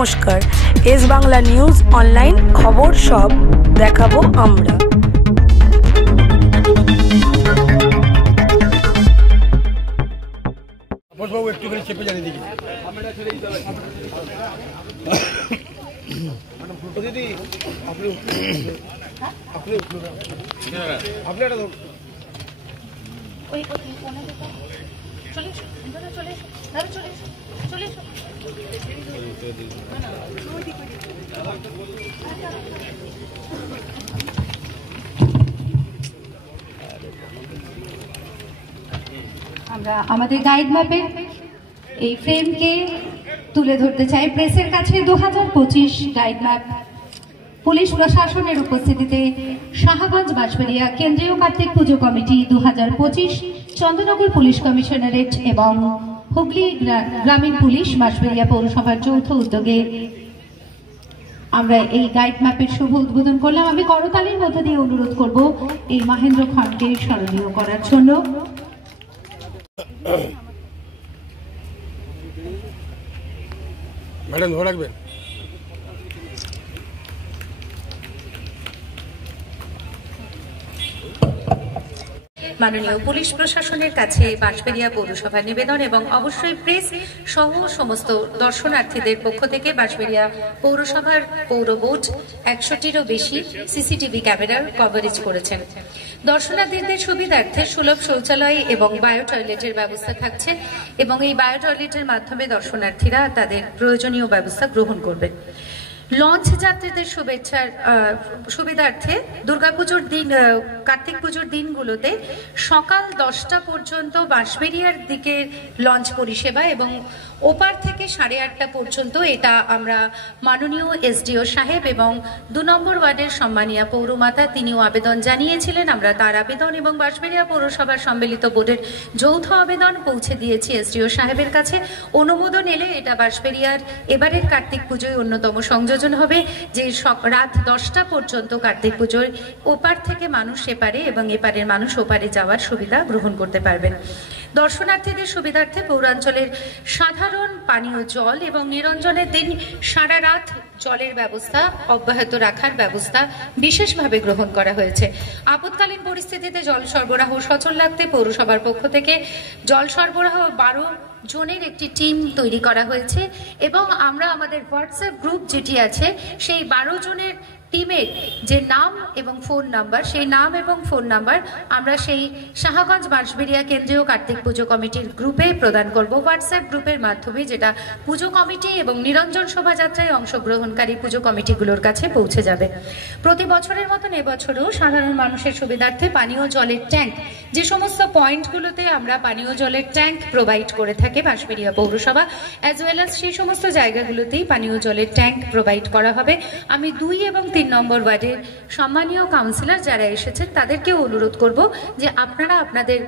নমস্কার, S Bangla news online খবর সব দেখাবো আমরা। আমরা আমাদের গাইড ম্যাপের এই ফ্রেমকে তুলে ধরতে চাই প্রেসের কাছে। 2025 গাইড ম্যাপ পুলিশ প্রশাসনের উপস্থিতিতে শাহগঞ্জ বাঁশবেড়িয়া কেন্দ্রীয় কার্তিক পুজো কমিটি 2025 চন্দ্রনগর পুলিশ কমিশনারেট এবং হুগলি গ্রামীণ পুলিশ বাঁশবেড়িয়া পৌরসভার যৌথ উদ্যোগে আমরা এই গাইড ম্যাপের শুভ উদ্বোধন করলাম। আমি করতালির মধ্য দিয়ে অনুরোধ করব এই মহেন্দ্র খানকে স্মরণীয় করার জন্য। ম্যাডাম ধরে রাখবেন। মাননীয় পুলিশ প্রশাসনের কাছে বাঁশবেড়িয়া পৌরসভার নিবেদন এবং অবশ্যই প্রেস সহ সমস্ত দর্শনার্থীদের পক্ষ থেকে বাঁশবেড়িয়া পৌরসভার পৌর বোর্ড 100টিরও বেশি সিসিটিভি ক্যামেরার কভারেজ করেছেন। দর্শনার্থীদের সুবিধার্থে সুলভ শৌচালয় এবং বায়ো টয়লেটের ব্যবস্থা থাকছে এবং এই বায়ো টয়লেটের মাধ্যমে দর্শনার্থীরা তাদের প্রয়োজনীয় ব্যবস্থা গ্রহণ করবেন। লঞ্চ যাত্রীদের শুভেচ্ছার সুবিধার্থে দুর্গাপুজোর দিন কার্তিক পুজোর দিনগুলোতে সকাল 10টা পর্যন্ত বাঁশবেড়িয়ার দিকে লঞ্চ পরিষেবা এবং ওপার থেকে 8:30টা পর্যন্ত এটা আমরা মাননীয় এসডিও সাহেব এবং 2 নম্বর ওয়ার্ডের সম্মানীয় পৌরমাতা তিনিও আবেদন জানিয়েছিলেন। আমরা তার আবেদন এবং বাঁশবেড়িয়া পৌরসভার সম্মিলিত বোর্ডের যৌথ আবেদন পৌঁছে দিয়েছি এসডিও সাহেবের কাছে। অনুমোদন এলে এটা বাঁশবেড়িয়ার এবারের কার্তিক পুজোয় অন্যতম সংযোজন হবে যে রাত 10টা পর্যন্ত কার্তিক পুজোর ওপার থেকে মানুষ এপারে এবং এপারের মানুষ ওপারে যাওয়ার সুবিধা গ্রহণ করতে পারবেন। দর্শনার্থীদের সুবিধার্থে পৌরাঞ্চলের সাধারণ পানীয় জল এবং নিরঞ্জনের দিন সারা রাত জলের ব্যবস্থা অব্যাহত রাখার ব্যবস্থা বিশেষভাবে গ্রহণ করা হয়েছে। আপৎকালীন পরিস্থিতিতে জল সরবরাহ সচল রাখতে পৌরসভার পক্ষ থেকে জল সরবরাহ 12 জনের একটি টিম তৈরি করা হয়েছে এবং আমরা আমাদের হোয়াটসঅ্যাপ গ্রুপ যেটি আছে সেই 12 জনের টিমের যে নাম এবং ফোন নাম্বার, সেই নাম এবং ফোন নাম্বার আমরা সেই শাহগঞ্জ বাঁশবেড়িয়া কেন্দ্রীয় কার্তিক পুজো কমিটির গ্রুপে প্রদান করব হোয়াটসঅ্যাপ গ্রুপের মাধ্যমে, যেটা পুজো কমিটি এবং নিরঞ্জন শোভাযাত্রায় অংশগ্রহণকারী পুজো কমিটিগুলোর কাছে পৌঁছে যাবে। প্রতি বছরের মতন এবছরও সাধারণ মানুষের সুবিধার্থে পানীয় জলের ট্যাঙ্ক, যে সমস্ত পয়েন্টগুলোতে আমরা পানীয় জলের ট্যাঙ্ক প্রোভাইড করে থাকি বাঁশবেড়িয়া পৌরসভা, অ্যাজ ওয়েল অ্যাজ সেই সমস্ত জায়গাগুলোতেই পানীয় জলের ট্যাঙ্ক প্রোভাইড করা হবে। আমি 2 এবং 3 নম্বর ওয়ার্ডের সম্মানীয় কাউন্সিলর যারা এসেছেন তাদেরকেও অনুরোধ করব যে আপনারা আপনাদের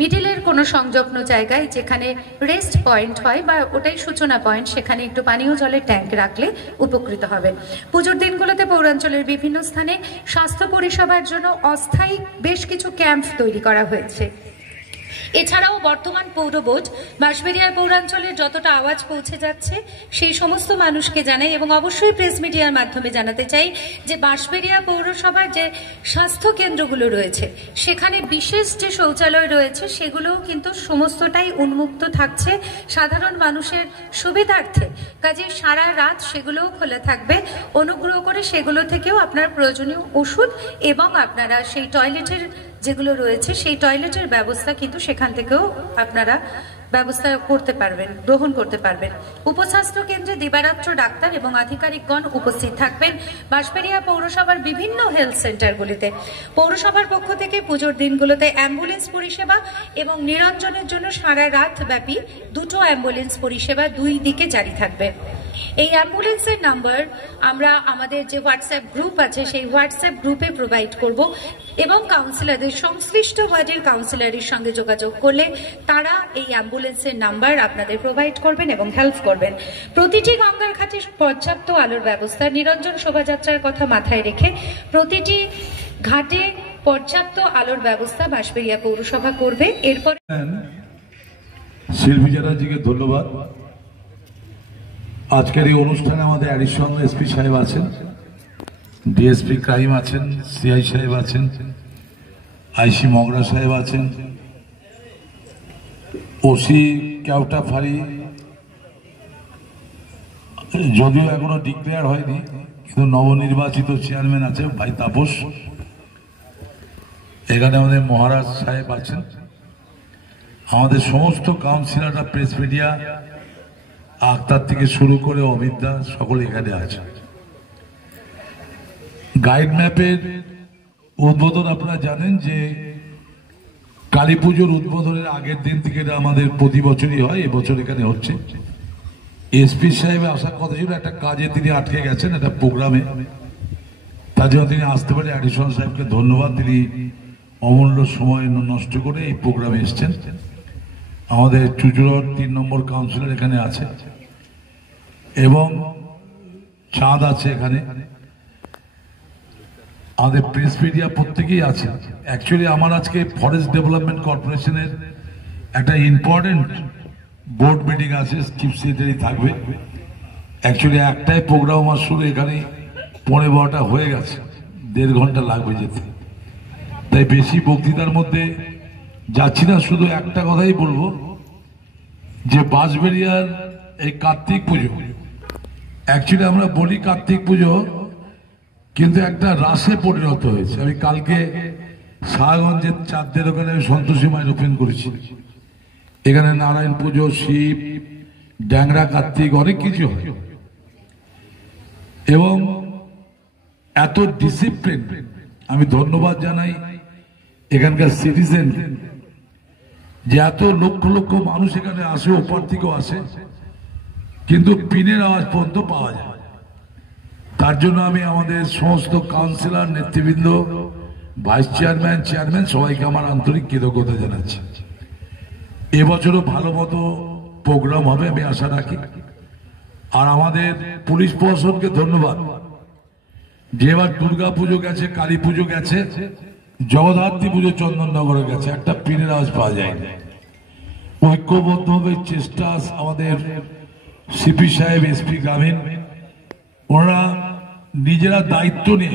মিডিলের কোনো সংলগ্ন জায়গায় যেখানে রেস্ট পয়েন্ট হয় বা ওটাই সূচনা পয়েন্ট, সেখানে একটু পানীয় জলের ট্যাঙ্ক রাখলে উপকৃত হবে। পুজোর দিনগুলোতে পৌরাঞ্চলের বিভিন্ন স্থানে স্বাস্থ্য পরিষেবার জন্য অস্থায়ী বেশ কিছু ক্যাম্প তৈরি করা হয়েছে। এছাড়াও বর্তমান পৌর বোর্ড বাঁশবেড়িয়ার পৌরাঞ্চলের যতটা আওয়াজ পৌঁছে যাচ্ছে সেই সমস্ত মানুষকে জানাই এবং অবশ্যই প্রেস মিডিয়ার মাধ্যমে জানাতে চাই যে বাঁশবেড়িয়া পৌরসভার যে স্বাস্থ্য কেন্দ্রগুলো রয়েছে সেখানে বিশেষ যে শৌচালয় রয়েছে সেগুলোও কিন্তু সমস্তটাই উন্মুক্ত থাকছে সাধারণ মানুষের সুবিধার্থে। কাজে সারা রাত সেগুলোও খোলা থাকবে। অনুগ্রহ করে সেগুলো থেকেও আপনার প্রয়োজনীয় ওষুধ এবং আপনারা সেই টয়লেটের যেগুলো রয়েছে সেই টয়লেটের ব্যবস্থা কিন্তু সেখান থেকেও আপনারা ব্যবস্থা করতে পারবেন, গ্রহণ করতে পারবেন। উপস্বাস্থ্য কেন্দ্রে দিবারাত্র ডাক্তার এবং আধিকারিকগণ উপস্থিত থাকবেন। বাঁশবেড়িয়া পৌরসভার বিভিন্ন হেলথ সেন্টারগুলিতে পৌরসভার পক্ষ থেকে পুজোর দিনগুলোতে অ্যাম্বুলেন্স পরিষেবা এবং নিরঞ্জনের জন্য সারা রাত ব্যাপী 2টো অ্যাম্বুলেন্স পরিষেবা 2 দিকে জারি থাকবে। এই অ্যাম্বুলেন্সের নাম্বার আমরা আমাদের যে হোয়াটসঅ্যাপ গ্রুপ আছে সেই হোয়াটসঅ্যাপ গ্রুপে প্রোভাইড করব এবং কাউন্সিলরদের সংশ্লিষ্ট ওয়ার্ডের কাউন্সিলরের সঙ্গে যোগাযোগ করলে তারা এই অ্যাম্বুলেন্সের নাম্বার আপনাদের প্রোভাইড করবেন এবং হেল্প করবেন। প্রতিটি গঙ্গার ঘাটে পর্যাপ্ত আলোর ব্যবস্থা, নিরঞ্জন শোভাযাত্রার কথা মাথায় রেখে প্রতিটি ঘাটে পর্যাপ্ত আলোর ব্যবস্থা বাঁশবেড়িয়া পৌরসভা করবে। এরপর শিল্পী চ্যাটার্জিকে ধন্যবাদ। আজকের এই অনুষ্ঠানে আমাদের অ্যাডিশনাল এসপি সাহেব আছেন, ডিএসপি ক্রাইম আছেন, সিআই সাহেব আছেন, আইসি মগরা সাহেব আছেন, ওসি কেওটা ফাঁড়ি যদিও এখনো ডিক্লেয়ার হয়নি, কিন্তু নবনির্বাচিত চেয়ারম্যান আছে ভাই তাপস। এখানে আমাদের মহারাজ সাহেব আছেন, আমাদের সমস্ত কাউন্সিলররা, প্রেস মিডিয়া, আক্তার থেকে শুরু করে অবিদ্যা সকলে এখানে আছে। গাইড ম্যাপের উদ্বোধন আপনারা জানেন যে কালী পুজোর উদ্বোধনের আগের দিন থেকে আমাদের প্রতি বছরই হয়, এবছর এখানে হচ্ছে। এসপি সাহেব আসার কথা ছিল, একটা কাজে তিনি আটকে গেছেন, একটা প্রোগ্রামে, তার জন্য তিনি আসতে পারে। অ্যাডিশনাল সাহেবকে ধন্যবাদ, তিনি অমূল্য সময় নষ্ট করে এই প্রোগ্রামে এসছেন। আমাদের চুচুড়ার 3 নম্বর কাউন্সিলর এখানে আছে এবং চাঁদ আছে এখানে, আমাদের প্রেস মিডিয়া প্রত্যেকেই আছে। অ্যাকচুয়ালি আমার আজকে ফরেস্ট ডেভেলপমেন্ট কর্পোরেশনের একটা ইম্পর্টেন্ট বোর্ড মিটিং আছে, চিফ সেক্রেটারি থাকবে। অ্যাকচুয়ালি একটাই প্রোগ্রাম আমার শুরু, এখানে 12:15 হয়ে গেছে, 1.5 ঘন্টা লাগবে যেতে। তাই বেশি বক্তৃতার মধ্যে যাচ্ছি না, শুধু একটা কথাই বলবো যে বাঁশবেড়িয়ার এই কার্তিক পুজো, অ্যাকচুয়ালি আমরা বলি কার্তিক পুজো, কিন্তু একটা রাসে পরিণত হয়েছে। আমি কালকে শাহগঞ্জের চাঁদের ওখানে সন্তোষী মায়ের ওপেন করেছি। এখানে নারায়ণ পুজো, শিব, ড্যাংরা কার্তিক, অনেক কিছু হয় এবং এত ডিসিপ্লিন। আমি ধন্যবাদ জানাই এখানকার সিটিজেন, যে এত লক্ষ লক্ষ মানুষ এখানে আসে, ওপর থেকেও আসে, কিন্তু পিনের আওয়াজ পর্যন্ত পাওয়া যায়। তার জন্য আমি আমাদের সমস্ত কাউন্সিলর, নেতৃবৃন্দ, ভাইস চেয়ারম্যান, চেয়ারম্যান সবাইকে আমার আন্তরিক কৃতজ্ঞতা জানাচ্ছি। এবছরও ভালো মতো প্রোগ্রাম হবে আমি আশা রাখি। আর আমাদের পুলিশ প্রশাসনকে ধন্যবাদ, যে এবার দুর্গা পুজো গেছে, কালী পুজো গেছে, জগদ্ধাত্রী পুজো চন্দননগরে গেছে, একটা পিনের আওয়াজ পাওয়া যায়নি। ঐক্যবদ্ধভাবে চেষ্টা আমাদের সিপি সাহেব, এসপি গ্রামীণ, ওনারা নিজেরা দায়িত্ব নিয়ে